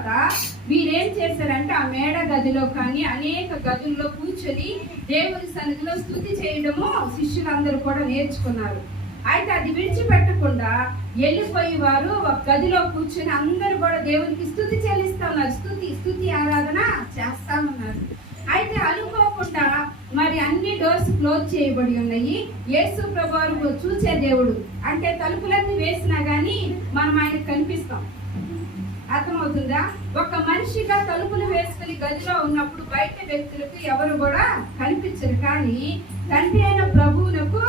తరువాత వీరేం చేశారంటే ఆ మేడ గదిలో కానీ అనేక గదుల్లో కూర్చొని దేవుని సన్నిధిలో స్తుతి చేయడము శిష్యులందరూ కూడా నేర్చుకున్నారు. అయితే అది విడిచిపెట్టకుండా వెళ్ళిపోయి వారు ఒక గదిలో కూర్చొని అందరూ కూడా దేవునికి స్తుతి చెల్లిస్తా ఉన్నారు. స్తుతి ఆరాధన చేస్తా ఉన్నారు. అయితే అనుకోకుండా మరి అన్ని డోర్స్ క్లోజ్ చేయబడి ఉన్నాయి. యేసు ప్రభువు చూసే దేవుడు, అంటే తలుపులన్నీ వేసినా గానీ మనం ఆయనకు కనిపిస్తాం. అర్థమవుతుందా? ఒక మనిషిగా తలుపులు వేసుకుని గదిలో ఉన్నప్పుడు బయట వ్యక్తులకు ఎవరు కూడా కనిపించరు. కానీ తండ్రి అయిన ప్రభువునకు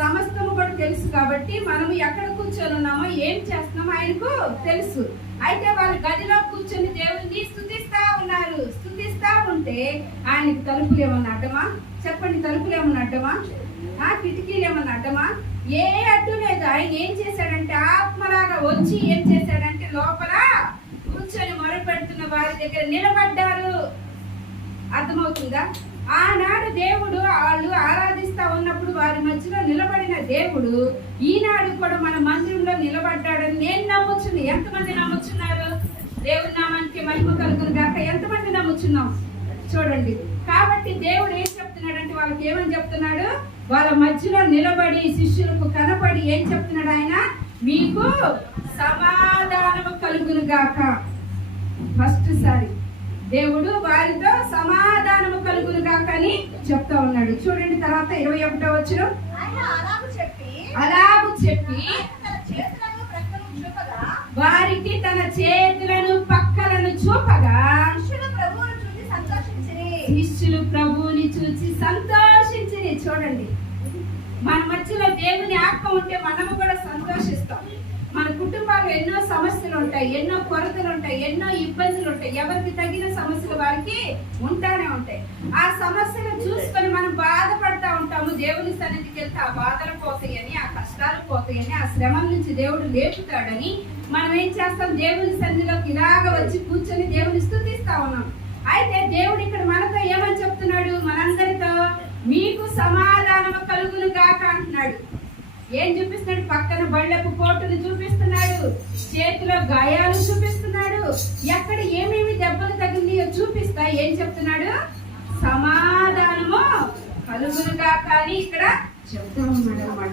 సమస్తము కూడా తెలుసు. కాబట్టి మనం ఎక్కడ కూర్చొని ఉన్నామో ఏం చేస్తున్నామో ఆయనకు తెలుసు. అయితే వాళ్ళు గదిలో కూర్చొని దేవుని స్తుతిస్తా ఉన్నారు. స్తుతిస్తా ఉంటే ఆయనకి తలుపులు ఏమన్నా అడ్డమా? చెప్పండి, తలుపులు ఏమన్నా అడ్డమా? కిటికీలు ఏమన్నా అడ్డమా? ఏ అడ్డు లేదు. ఆయన ఏం చేశాడంటే ఆత్మలాగా వచ్చి ఏం చేశాడంటే లోపల కూర్చొని మొరపెడుతున్న వారి దగ్గర నిలబడ్డారు. అర్థమవుతుందా? ఆనాడు దేవుడు వాళ్ళు ఆరాధిస్తా ఉన్నప్పుడు వారి మధ్యలో నిలబడిన దేవుడు ఈనాడు కూడా మన మందిరంలో నిలబడ్డాడని నేను నమ్ముచున్నా. ఎంతమంది నమ్ముచున్నారు? దేవుడి నామానికి మహిమ కలుగును గాక. ఎంతమంది నమ్ముచున్నాం? చూడండి. కాబట్టి దేవుడు ఏం చెప్తున్నాడంటే వాళ్ళకి ఏమని చెప్తున్నాడు? వాళ్ళ మధ్యలో నిలబడి శిష్యులకు కనపడి ఏం చెప్తున్నాడు ఆయన? మీకు సమాధానము కలుగును గాక. ఫస్ట్ సారి దేవుడు వారితో సమాధానము కలుగును గాక అని చెప్తా ఉన్నాడు. చూడండి తర్వాత 21వ వచనం. అలాగు చెప్పి వారికి తన చేతులను పక్కలను చూపగా శిష్యులు ప్రభువుని చూసి సంతోషించిరి. చూడండి, మన మధ్యలో దేవుని ఆత్మ ఉంటే మనము కూడా సంతోషిస్తాం. మన కుటుంబాలు ఎన్నో సమస్యలు ఉంటాయి, ఎన్నో కొరతలు ఉంటాయి, ఎన్నో ఇబ్బందులు ఉంటాయి. ఎవరికి తగిన సమస్యలు వారికి ఉంటానే ఉంటాయి. ఆ సమస్యలు చూసుకొని మనం బాధపడతా ఉంటాము. దేవుని సన్నిధికి వెళ్తే ఆ బాధలు పోతాయని, ఆ కష్టాలు పోతాయని, ఆ శ్రమల నుంచి దేవుడు లేపుతాడని మనం ఏం చేస్తాం? దేవుని సన్నిధిలోకి ఇలాగ వచ్చి కూర్చొని దేవుని స్తుతిస్తా ఉన్నాం. అయితే దేవుడు ఇక్కడ మనతో ఏమని చెప్తున్నాడు? మనందరితో మీకు సమాధానము కలుగును గాక అంటున్నాడు. ఏం చూపిస్తున్నాడు? పక్కన బళ్ళకు పోటును చూపిస్తున్నాడు, చేతిలో గాయాలు చూపిస్తున్నాడు, ఎక్కడ ఏమేమి దెబ్బలు తగిలినాయో చూపిస్తా ఏం చెప్తున్నాడు? సమాధానము కలుగును గాక అని ఇక్కడ చెప్తా ఉన్నాడు అన్నమాట.